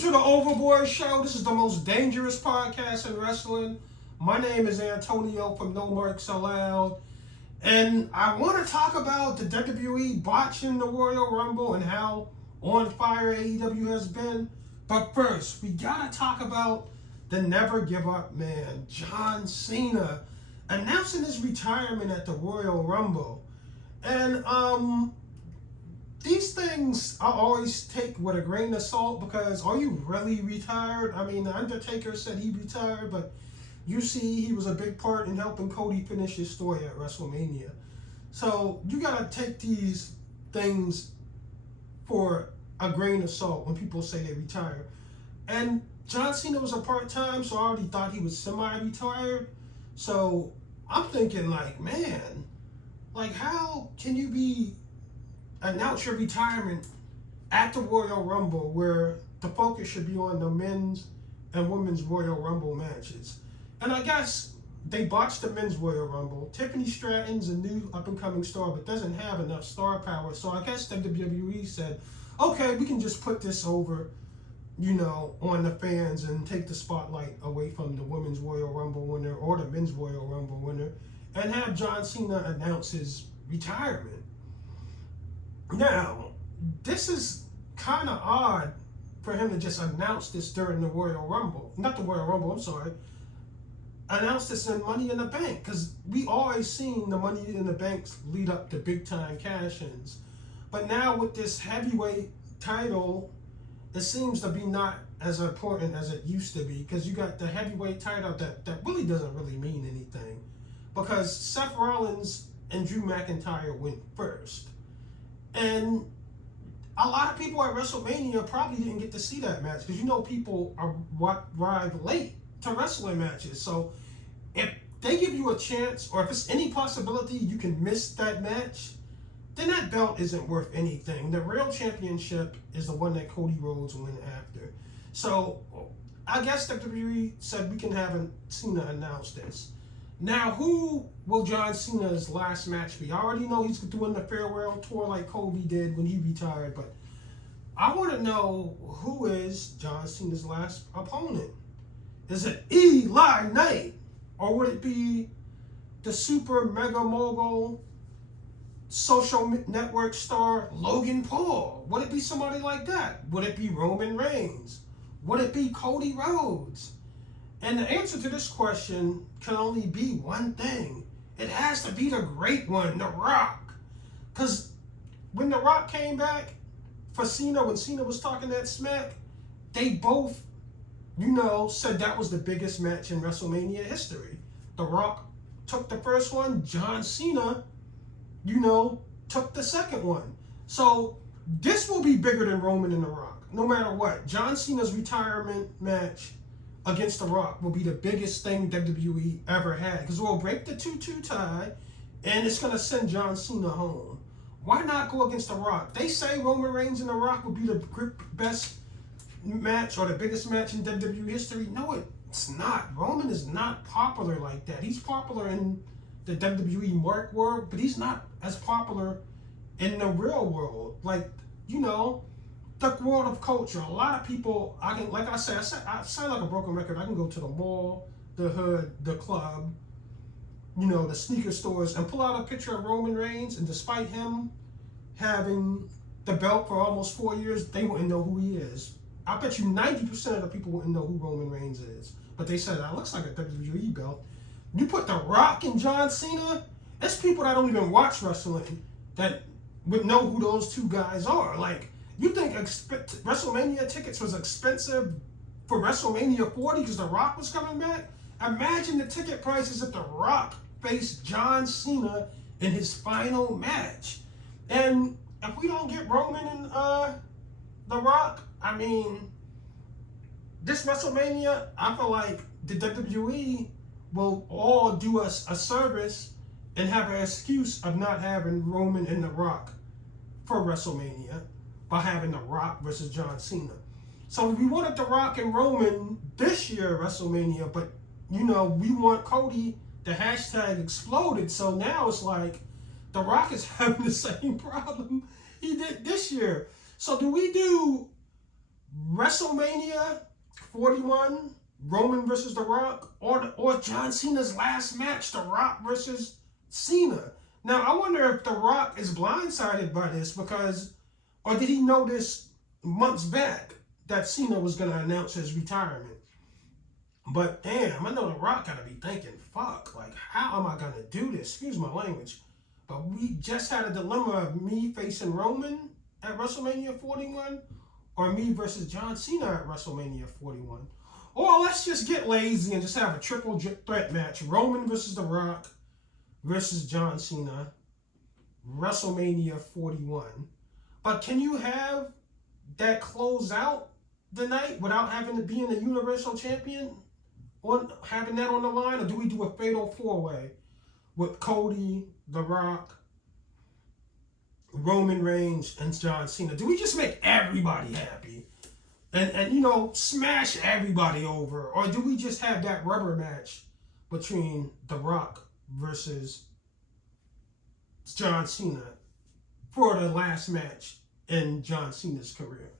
to the Overboard Show. This is the most dangerous podcast in wrestling. My name is Antonio from No Marks Allowed. And I want to talk about the WWE botching the Royal Rumble and how on fire AEW has been. But first, we got to talk about the never give up man, John Cena, announcing his retirement at the Royal Rumble. And these things I always take with a grain of salt, because are you really retired? I mean, The Undertaker said he retired, but you see he was a big part in helping Cody finish his story at WrestleMania. So you gotta take these things for a grain of salt when people say they retire. And John Cena was a part-time, so I already thought he was semi-retired. So I'm thinking like, man, like how can you announce your retirement at the Royal Rumble, where the focus should be on the men's and women's Royal Rumble matches? And I guess they botched the men's Royal Rumble. Tiffany Stratton's a new up-and-coming star, but doesn't have enough star power. So I guess WWE said, okay, we can just put this over, on the fans and take the spotlight away from the women's Royal Rumble winner or the men's Royal Rumble winner and have John Cena announce his retirement. Now, this is kind of odd for him to just announce this during the Royal Rumble. Not the Royal Rumble, I'm sorry. Announce this in Money in the Bank, because we always seen the Money in the Banks lead up to big-time cash-ins. But now with this heavyweight title, it seems to be not as important as it used to be, because you got the heavyweight title that really doesn't really mean anything, because Seth Rollins and Drew McIntyre went first. And a lot of people at WrestleMania probably didn't get to see that match, because people arrive late to wrestling matches. So if they give you a chance, or if it's any possibility you can miss that match, then that belt isn't worth anything. The real championship is the one that Cody Rhodes win after. So I guess WWE said we can have Cena announce this. Now, who will John Cena's last match be? I already know he's doing the farewell tour like Kobe did when he retired, but I want to know, who is John Cena's last opponent? Is it Eli Knight? Or would it be the super mega mogul social network star Logan Paul? Would it be somebody like that? Would it be Roman Reigns? Would it be Cody Rhodes? And the answer to this question can only be one thing. It has to be the great one, The Rock. Because when The Rock came back for Cena, when Cena was talking that smack, they both, said that was the biggest match in WrestleMania history. The Rock took the first one, John Cena, took the second one. So this will be bigger than Roman and The Rock, no matter what. John Cena's retirement match against The Rock will be the biggest thing WWE ever had, because we'll break the 2-2 tie, and it's going to send John Cena home. Why not go against The Rock? They say Roman Reigns and The Rock will be the best match or the biggest match in WWE history. No, it's not. Roman is not popular like that. He's popular in the WWE mark world, but he's not as popular in the real world. Like, the world of culture. A lot of people, I sound like a broken record. I can go to the mall, the hood, the club, the sneaker stores, and pull out a picture of Roman Reigns, and despite him having the belt for almost 4 years, they wouldn't know who he is. I bet you 90% of the people wouldn't know who Roman Reigns is. But they said, that looks like a WWE belt. You put The Rock and John Cena, there's people that don't even watch wrestling that would know who those two guys are. Like, you think WrestleMania tickets was expensive for WrestleMania 40 because The Rock was coming back? Imagine the ticket prices if The Rock faced John Cena in his final match. And if we don't get Roman and The Rock, I mean, this WrestleMania, I feel like the WWE will all do us a service and have an excuse of not having Roman and The Rock for WrestleMania by having The Rock versus John Cena. So we wanted The Rock and Roman this year at WrestleMania, but we want Cody. The hashtag exploded, so now it's like The Rock is having the same problem he did this year. So do we do WrestleMania 41, Roman versus The Rock, or John Cena's last match, The Rock versus Cena. Now, I wonder if The Rock is blindsided by this because, or did he notice months back that Cena was going to announce his retirement? But damn, I know The Rock got to be thinking, fuck, like, how am I going to do this? Excuse my language. But we just had a dilemma of me facing Roman at WrestleMania 41 or me versus John Cena at WrestleMania 41. Or let's just get lazy and just have a triple threat match. Roman versus The Rock versus John Cena, WrestleMania 41. But can you have that close out the night without having to be in the Universal Champion? On having that on the line? Or do we do a fatal four-way with Cody, The Rock, Roman Reigns, and John Cena? Do we just make everybody happy? And you know, smash everybody over? Or do we just have that rubber match between The Rock versus John Cena for the last match in John Cena's career?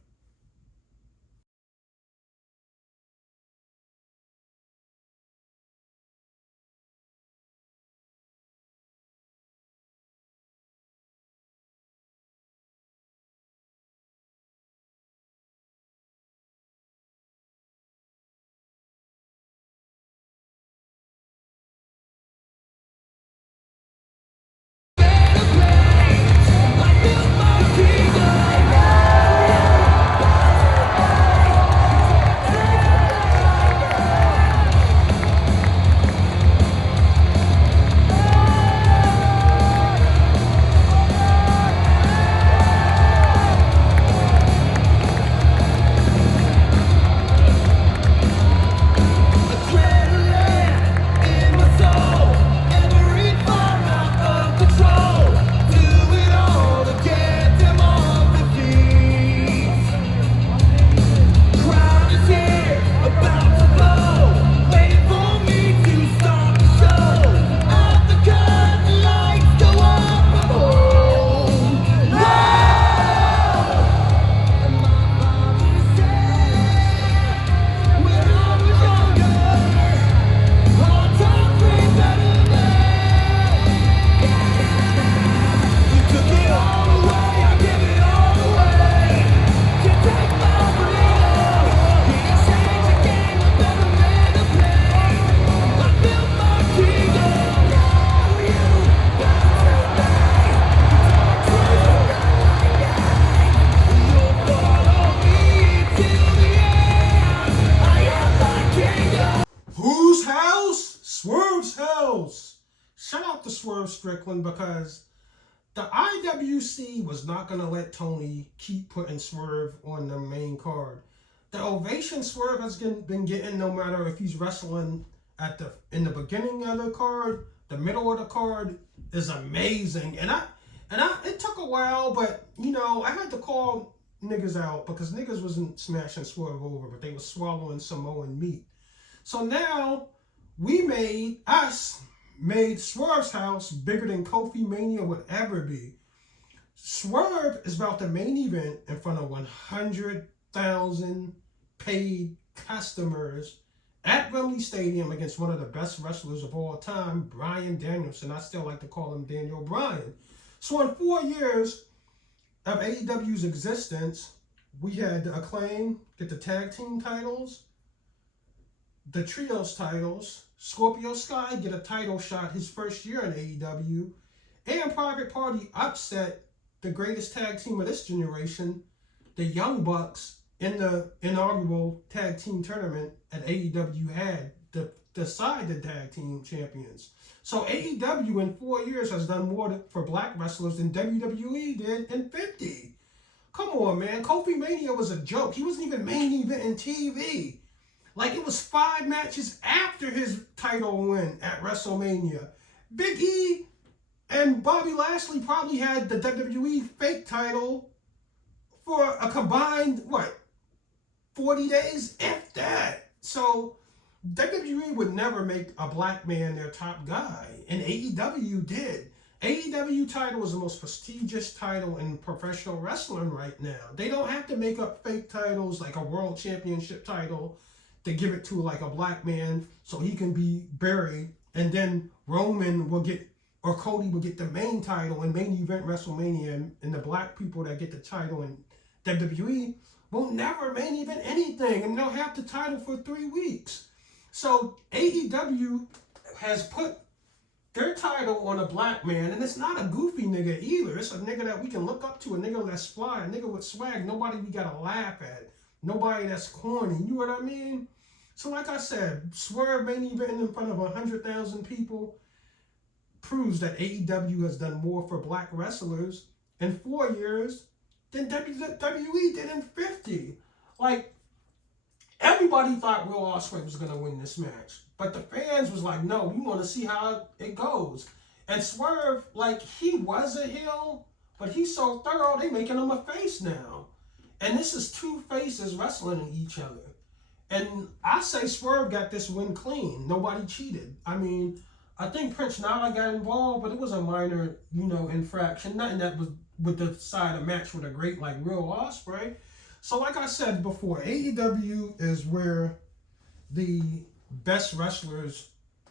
Shout out to Swerve Strickland because the IWC was not going to let Tony keep putting Swerve on the main card. The ovation Swerve has been getting, no matter if he's wrestling in the beginning of the card, the middle of the card, is amazing. And it took a while, but you know, I had to call niggas out because niggas wasn't smashing Swerve over, but they were swallowing Samoan meat. So now we made Swerve's house bigger than Kofi Mania would ever be. Swerve is about the main event in front of 100,000 paid customers at Wembley Stadium against one of the best wrestlers of all time, Bryan Danielson. I still like to call him Daniel Bryan. So in 4 years of AEW's existence, we had the Acclaim get the tag team titles, the trios titles, Scorpio Sky get a title shot his first year in AEW, and Private Party upset the greatest tag team of this generation, the Young Bucks, in the inaugural tag team tournament at AEW had to decide the tag team champions. So AEW in 4 years has done more for black wrestlers than WWE did in 50. Come on, man. Kofi Mania was a joke. He wasn't even main event in TV. Like, it was 5 matches after his title win at WrestleMania. Big E and Bobby Lashley probably had the WWE fake title for a combined, 40 days? If that. So WWE would never make a black man their top guy. And AEW did. AEW title is the most prestigious title in professional wrestling right now. They don't have to make up fake titles like a world championship title to give it to like a black man so he can be buried, and then Roman will get, or Cody will get the main title in main event WrestleMania, and the black people that get the title in WWE will never main event anything, and they'll have the title for 3 weeks. So AEW has put their title on a black man, and it's not a goofy nigga either. It's a nigga that we can look up to, a nigga that's fly, a nigga with swag, nobody we gotta laugh at, nobody that's corny, you know what I mean? So like I said, Swerve main event in front of 100,000 people proves that AEW has done more for black wrestlers in 4 years than WWE did in 50. Like, everybody thought Will Ospreay was going to win this match. But the fans was like, no, we want to see how it goes. And Swerve, like, he was a heel, but he's so thorough, they making him a face now. And this is two faces wrestling each other. And I say Swerve got this win clean. Nobody cheated. I mean, I think Prince Nana got involved, but it was a minor, infraction. Nothing that would decide a match with a great like Will Ospreay. So like I said before, AEW is where the best wrestlers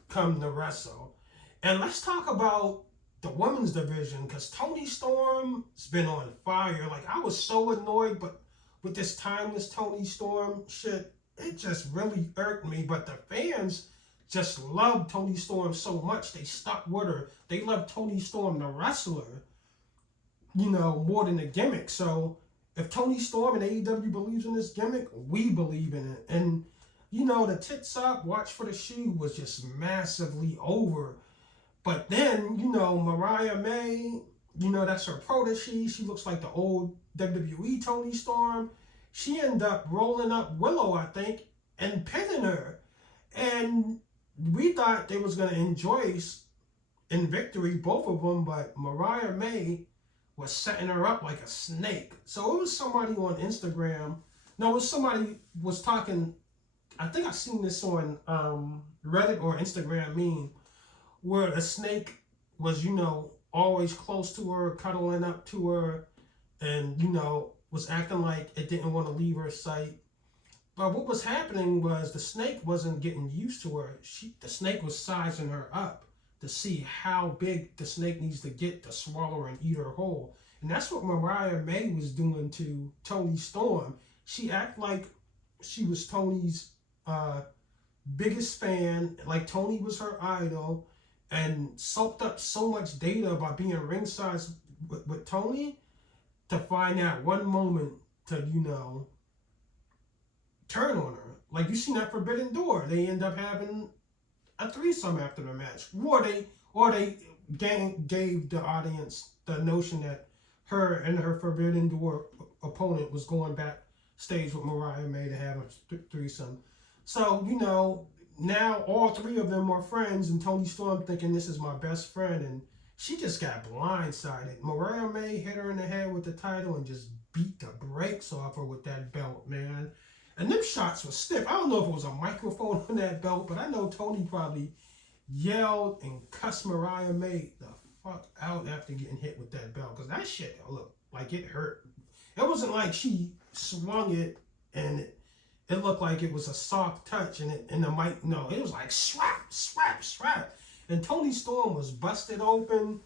come to wrestle. And let's talk about the women's division, because Toni Storm's been on fire. Like, I was so annoyed but with this timeless Toni Storm shit. It just really irked me. But the fans just loved Toni Storm so much, they stuck with her. They loved Toni Storm, the wrestler, more than the gimmick. So if Toni Storm and AEW believes in this gimmick, we believe in it. And, the tits up, watch for the shoe was just massively over. But then, Mariah May, that's her protege. She looks like the old WWE Toni Storm. She ended up rolling up Willow, I think, and pinning her. And we thought they was going to enjoy in victory, both of them, but Mariah May was setting her up like a snake. So it was somebody on Instagram. No, it was somebody was talking, I think I seen this on Reddit or Instagram meme, where a snake was, always close to her, cuddling up to her, and, was acting like it didn't want to leave her sight. But what was happening was the snake wasn't getting used to her. The snake was sizing her up to see how big the snake needs to get to swallow her and eat her whole. And that's what Mariah May was doing to Toni Storm. She acted like she was Tony's biggest fan, like Tony was her idol, and soaked up so much data by being ringside with Tony to find that one moment to, turn on her. Like, you seen that Forbidden Door. They end up having a threesome after the match. Or they gave the audience the notion that her and her Forbidden Door opponent was going backstage with Mariah May to have a threesome. So, now all three of them are friends, and Toni Storm thinking this is my best friend, and she just got blindsided. Mariah May hit her in the head with the title and just beat the brakes off her with that belt, man. And them shots were stiff. I don't know if it was a microphone on that belt, but I know Tony probably yelled and cussed Mariah May the fuck out after getting hit with that belt, because that shit looked like it hurt. It wasn't like she swung it and it looked like it was a soft touch and the mic. No, it was like swap, swap, swap. And Toni Storm was busted open.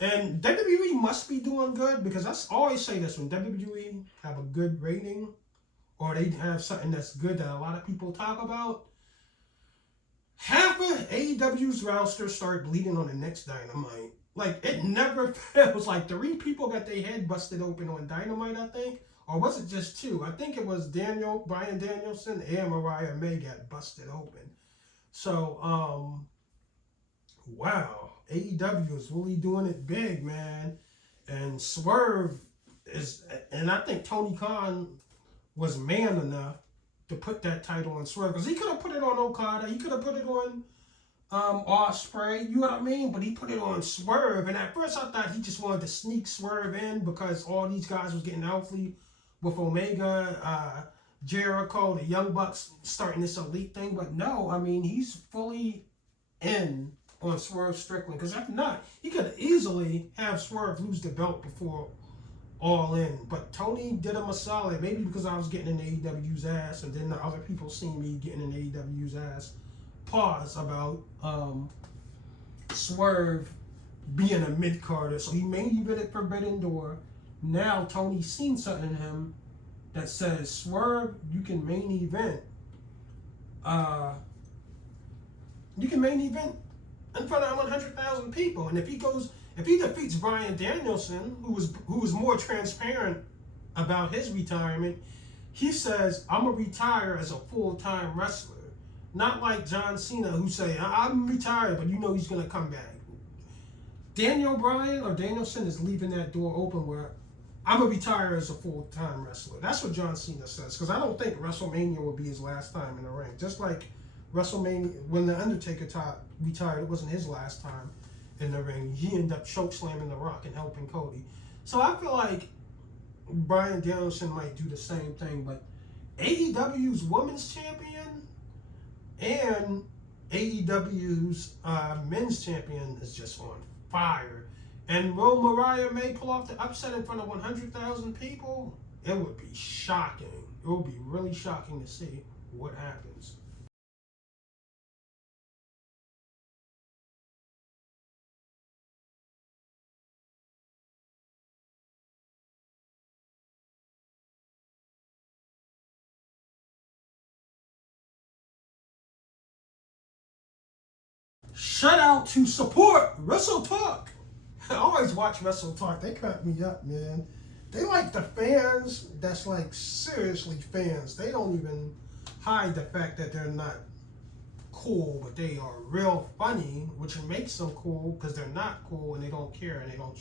And WWE must be doing good, because I always say this, when WWE have a good rating or they have something that's good that a lot of people talk about, half of AEW's roster start bleeding on the next Dynamite. Like, it never fails. Like, 3 people got their head busted open on Dynamite, I think. Or was it just 2? I think it was Bryan Danielson and Mariah May got busted open. So, wow. AEW is really doing it big, man. And Swerve is, and I think Tony Khan was man enough to put that title on Swerve, because he could have put it on Okada, he could have put it on Ospreay, you know what I mean? But he put it on Swerve, and at first I thought he just wanted to sneak Swerve in because all these guys was getting healthy with Omega, Jericho, the Young Bucks starting this elite thing. But no, I mean, he's fully in on Swerve Strickland. Because if not, he could easily have Swerve lose the belt before All In. But Tony did him a solid, maybe because I was getting in AEW's ass, and then the other people seen me getting in AEW's ass. Pause about Swerve being a mid-carder. So he main evented Forbidden Door. Now Tony's seen something in him that says, Swerve, you can main event. You can main event in front of 100,000 people. And if he defeats Bryan Danielson, who was more transparent about his retirement, he says, I'm going to retire as a full-time wrestler. Not like John Cena, who say, I'm retired, but you know he's going to come back. Daniel Bryan or Danielson is leaving that door open where I'm going to retire as a full-time wrestler. That's what John Cena says, because I don't think WrestleMania will be his last time in the ring. Just like WrestleMania, when The Undertaker retired, it wasn't his last time in the ring. He ended up chokeslamming The Rock and helping Cody. So I feel like Bryan Danielson might do the same thing, but AEW's Women's Champion and AEW's Men's Champion is just on fire. And will Mariah May pull off the upset in front of 100,000 people? It would be shocking. It would be really shocking to see what happens. Shout out to support Wrestle Talk. I always watch Wrestle Talk. They crack me up, man. They like the fans that's like seriously fans. They don't even hide the fact that they're not cool, but they are real funny, which makes them cool because they're not cool and they don't care and they don't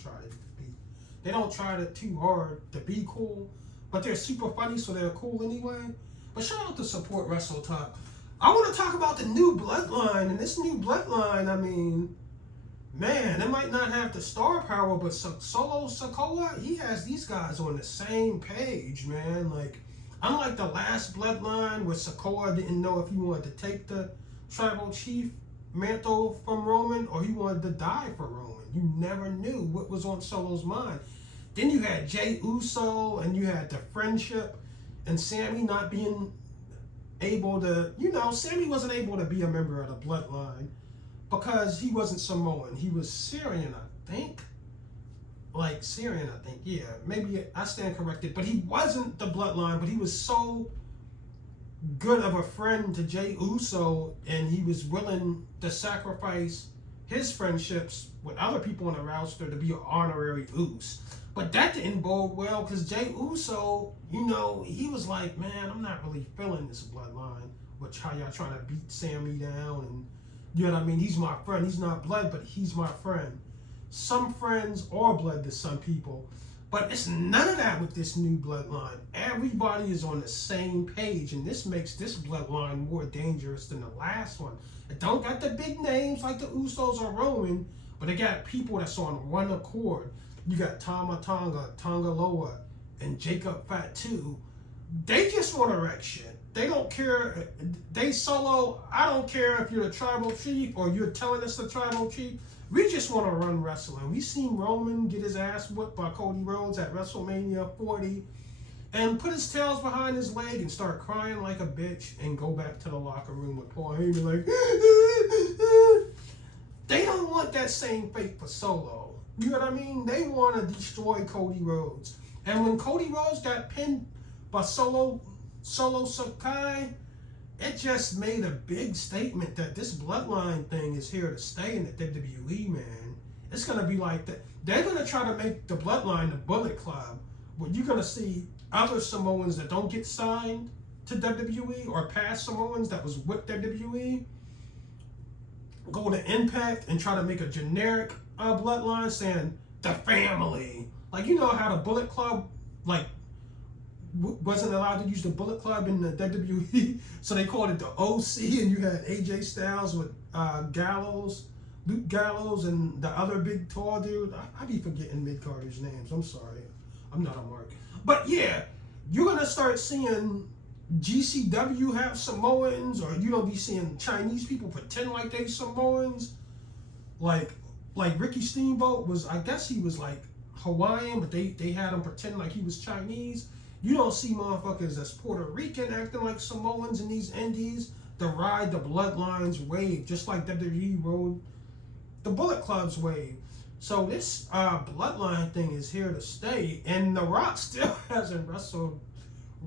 try too hard to be cool, but they're super funny, so they're cool anyway. But shout out to support Wrestle Talk. I want to talk about the new Bloodline, and this new Bloodline, I mean, man, it might not have the star power, but Solo Sikoa, he has these guys on the same page, man. Like, unlike the last Bloodline where Sikoa didn't know if he wanted to take the tribal chief mantle from Roman or he wanted to die for Roman. You never knew what was on Solo's mind. Then you had Jey Uso, and you had the friendship, and Sammy not being able to, Sammy wasn't able to be a member of the Bloodline because he wasn't Samoan. He was Syrian, I think. Yeah. Maybe I stand corrected. But he wasn't the Bloodline, but he was so good of a friend to Jey Uso, and he was willing to sacrifice his friendships with other people on the roster to be an honorary Uso. But that didn't bode well because Jey Uso, he was like, man, I'm not really feeling this Bloodline, which how y'all trying to beat Sammy down, and you know what I mean? He's my friend. He's not blood, but he's my friend. Some friends are blood to some people, but it's none of that with this new Bloodline. Everybody is on the same page, and this makes this Bloodline more dangerous than the last one. It don't got the big names like the Usos or Roman, but they got people that's on one accord. You got Tama Tonga, Tonga Loa, and Jacob Fatu. They just want to wreck shit. They don't care. They Solo, I don't care if you're the tribal chief or you're telling us the tribal chief. We just want to run wrestling. We seen Roman get his ass whipped by Cody Rhodes at WrestleMania 40 and put his tails behind his leg and start crying like a bitch and go back to the locker room with Paul Heyman like, they don't want that same fate for Solo. You know what I mean? They want to destroy Cody Rhodes. And when Cody Rhodes got pinned by Solo Sakai, it just made a big statement that this Bloodline thing is here to stay in the WWE, man. It's going to be like that. They're going to try to make the Bloodline the Bullet Club, where you're going to see other Samoans that don't get signed to WWE or past Samoans that was with WWE go to Impact and try to make a generic Bloodline saying the family. Like, you know how the Bullet Club, wasn't allowed to use the Bullet Club in the WWE, so they called it the OC, and you had AJ Styles with Luke Gallows, and the other big tall dude. I be forgetting mid-carders' names. I'm sorry. I'm not a mark. But yeah, you're going to start seeing GCW have Samoans, or you're going to be seeing Chinese people pretend like they Samoans. Like Ricky Steamboat was, I guess he was like Hawaiian, but they had him pretend like he was Chinese. You don't see motherfuckers that's Puerto Rican acting like Samoans in these indies to ride the Bloodlines wave, just like WWE rode the Bullet Club's wave. So this Bloodline thing is here to stay, and The Rock still hasn't wrestled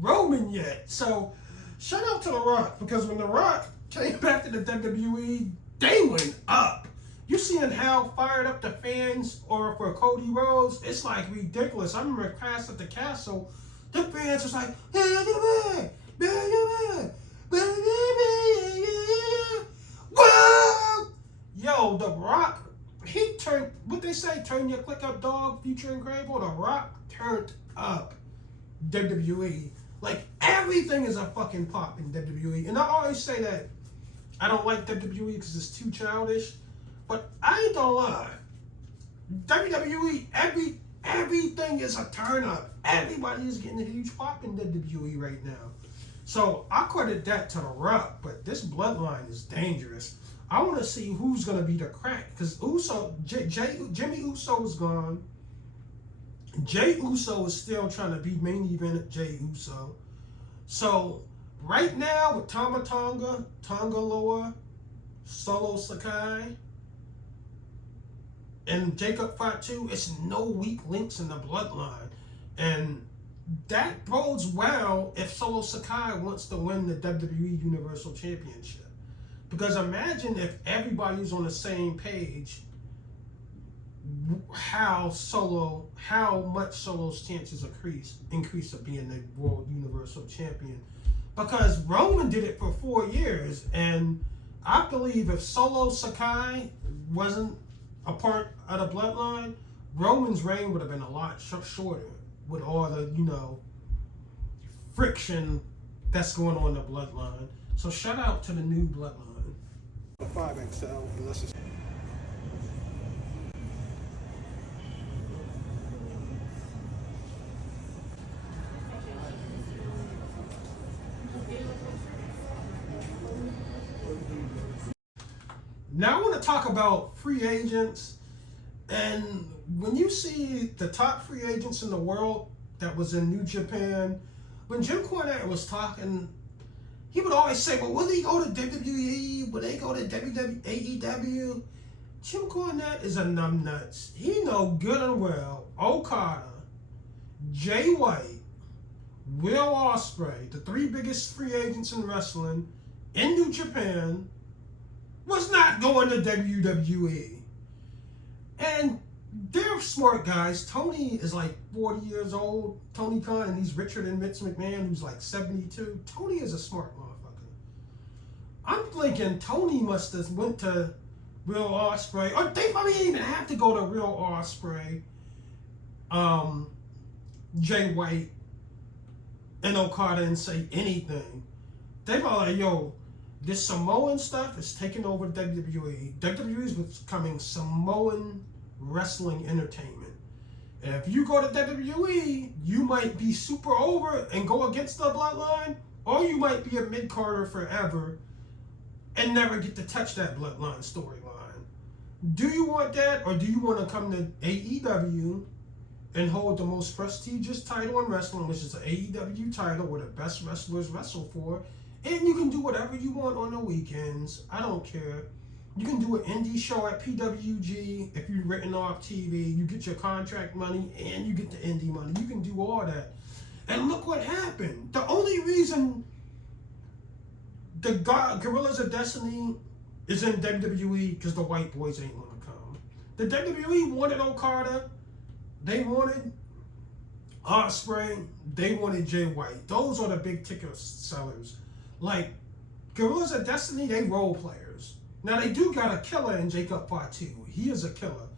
Roman yet. So shout out to The Rock, because when The Rock came back to the WWE, they went up. You seeing how fired up the fans are for Cody Rhodes? It's like ridiculous. I remember Clash at the Castle, the fans was like, whoa! Yo, The Rock, he turned, what they say, turn your click up, dog, featuring Grable. The Rock turned up WWE. Like, everything is a fucking pop in WWE. And I always say that I don't like WWE because it's too childish. But I ain't gonna lie. WWE, everything is a turn up. Everybody is getting a huge pop in WWE right now. So I credit that to The Rock, but this Bloodline is dangerous. I want to see who's gonna be the crack, because Jimmy Uso is gone. Jay Uso is still trying to be main event Jay Uso. So right now with Tama Tonga, Tonga Loa, Solo Sakai, and Jacob Fatu, it's no weak links in the Bloodline. And that bodes well if Solo Sakai wants to win the WWE Universal Championship. Because imagine if everybody's on the same page, how much Solo's chances increase of being the World Universal Champion. Because Roman did it for 4 years, and I believe if Solo Sakai wasn't a part of the Bloodline, Roman's reign would have been a lot shorter with all the, friction that's going on in the Bloodline. So shout out to the new Bloodline. 5XL, unless it's... Now I want to talk about free agents, and when you see the top free agents in the world that was in New Japan, when Jim Cornette was talking, he would always say, well, will they go to WWE? Will they go to AEW? Jim Cornette is a numbnuts. He know good and well Okada, Jay White, Will Ospreay, the 3 biggest free agents in wrestling in New Japan, was not going to WWE. And they're smart guys. Tony is like 40 years old, Tony Khan, and he's richer than Vince McMahon, who's like 72. Tony is a smart motherfucker. I'm thinking Tony must have went to Will Ospreay, or they probably didn't even have to go to Will Ospreay, Jay White, and Okada and say anything. They probably like, yo, this Samoan stuff is taking over WWE. WWE is becoming Samoan wrestling entertainment. And if you go to WWE, you might be super over and go against the Bloodline, or you might be a mid-carder forever and never get to touch that Bloodline storyline. Do you want that, or do you want to come to AEW and hold the most prestigious title in wrestling, which is the AEW title, where the best wrestlers wrestle for? And you can do whatever you want on the weekends. I don't care. You can do an indie show at PWG. If you're written off TV, you get your contract money and you get the indie money. You can do all that. And look what happened. The only reason the Guerrillas of Destiny is in WWE because the white boys ain't want to come. The WWE wanted Okada. They wanted Ospreay. They wanted Jay White. Those are the big ticket sellers. Like, Guerrillas of Destiny, they role players. Now, they do got a killer in Jacob Fatu. He is a killer.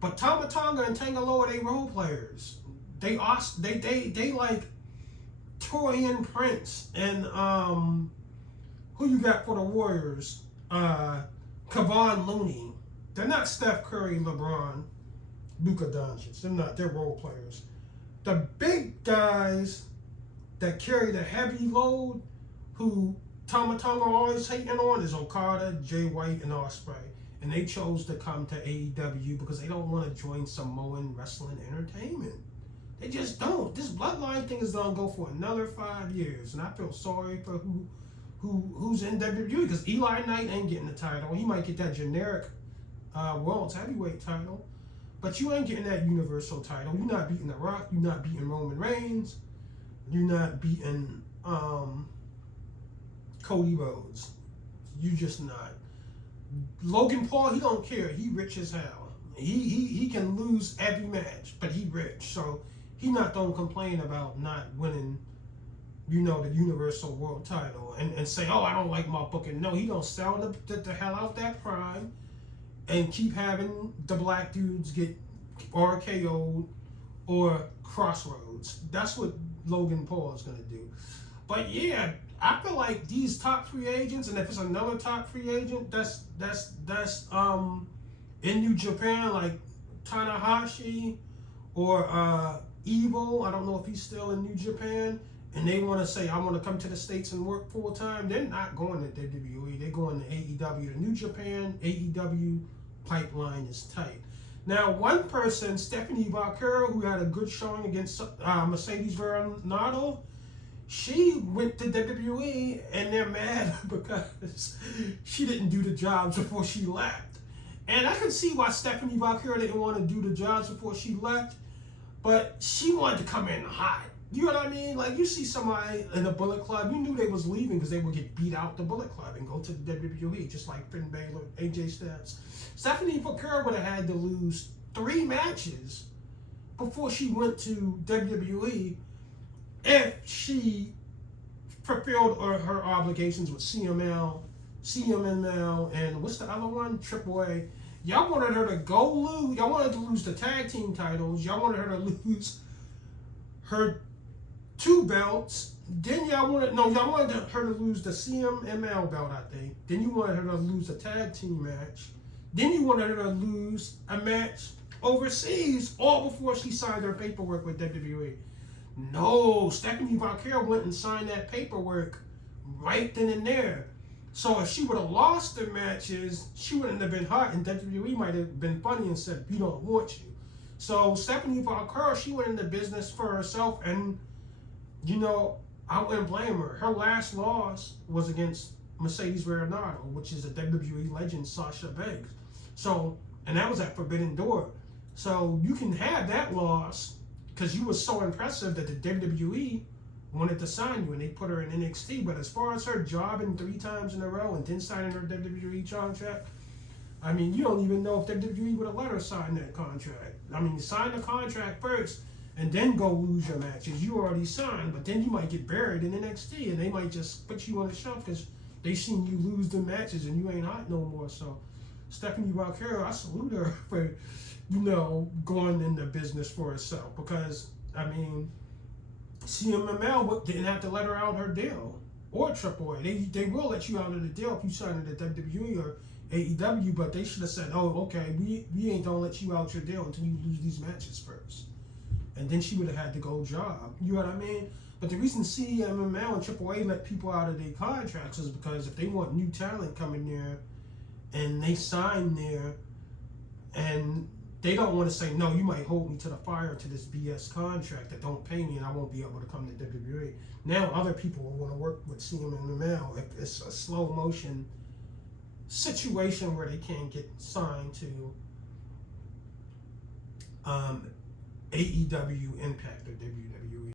But Tama Tonga and Tangaloa, they role players. They like Torian Prince and who you got for the Warriors? Kevon Looney. They're not Steph Curry, LeBron, Luka Doncic. They're not. They're role players. The big guys that carry the heavy load, who Tama Tonga always hating on, is Okada, Jay White, and Ospreay. and they chose to come to AEW because they don't want to join Samoan wrestling entertainment. They just don't. This Bloodline thing is gonna go for another 5 years, and I feel sorry for who's in WWE, because Eli Knight ain't getting the title. He might get that generic World's Heavyweight title, but you ain't getting that Universal title. You're not beating The Rock. You're not beating Roman Reigns. You're not beating Cody Rhodes. You just not. Logan Paul, he don't care. He rich as hell. He can lose every match, but he rich. So he not gonna complain about not winning, the Universal World title and say, oh, I don't like my booking. No, he don't sell the hell out that Prime and keep having the black dudes get RKO'd or Crossroads. That's what Logan Paul is gonna do. But yeah, I feel like these top free agents, and if it's another top free agent that's in New Japan, like Tanahashi or Evil, I don't know if he's still in New Japan, and they want to say, I want to come to the States and work full time, they're not going to WWE. They're going to AEW. The New Japan AEW pipeline is tight. Now, one person, Stephanie Vaquer, who had a good showing against Mercedes Varnado, she went to WWE, and they're mad because she didn't do the jobs before she left. And I can see why Stephanie Vaquer didn't want to do the jobs before she left, but she wanted to come in hot. You know what I mean? Like, you see somebody in the Bullet Club, you knew they was leaving because they would get beat out the Bullet Club and go to the WWE, just like Finn Balor, AJ Styles. Stephanie Vaquer would have had to lose 3 matches before she went to WWE if she fulfilled her obligations with CMLL, and what's the other one? AAA. Y'all wanted her to go lose. Y'all wanted to lose the tag team titles. Y'all wanted her to lose her 2 belts. Then y'all wanted her to lose the CMLL belt, I think. Then you wanted her to lose a tag team match. Then you wanted her to lose a match overseas, all before she signed her paperwork with WWE. No, Stephanie Vaquer went and signed that paperwork right then and there. So if she would have lost the matches, she wouldn't have been hot, and WWE might have been funny and said, we don't want you. So Stephanie Vaquer, she went into business for herself, and, I wouldn't blame her. Her last loss was against Mercedes Varnado, which is a WWE legend, Sasha Banks. So, and that was at Forbidden Door. So you can have that loss because you were so impressive that the WWE wanted to sign you, and they put her in NXT. But as far as her jobbing 3 times in a row and then signing her WWE contract, I mean, you don't even know if WWE would have let her sign that contract. I mean, sign the contract first and then go lose your matches. You already signed, but then you might get buried in NXT, and they might just put you on the shelf because they seen you lose the matches and you ain't hot no more. So Stephanie Vaquer, I salute her for, going into business for herself, because, I mean, CMLL didn't have to let her out her deal, or AAA. They will let you out of the deal if you sign it at WWE or AEW, but they should have said, oh, okay, we ain't gonna let you out your deal until you lose these matches first. And then she would have had to go job. You know what I mean? But the reason CMLL and AAA let people out of their contracts is because if they want new talent coming there and they sign there and they don't want to say, no, you might hold me to the fire to this BS contract that don't pay me and I won't be able to come to WWE. Now other people will want to work with CMLL if it's a slow motion situation where they can't get signed to AEW, Impact, or WWE.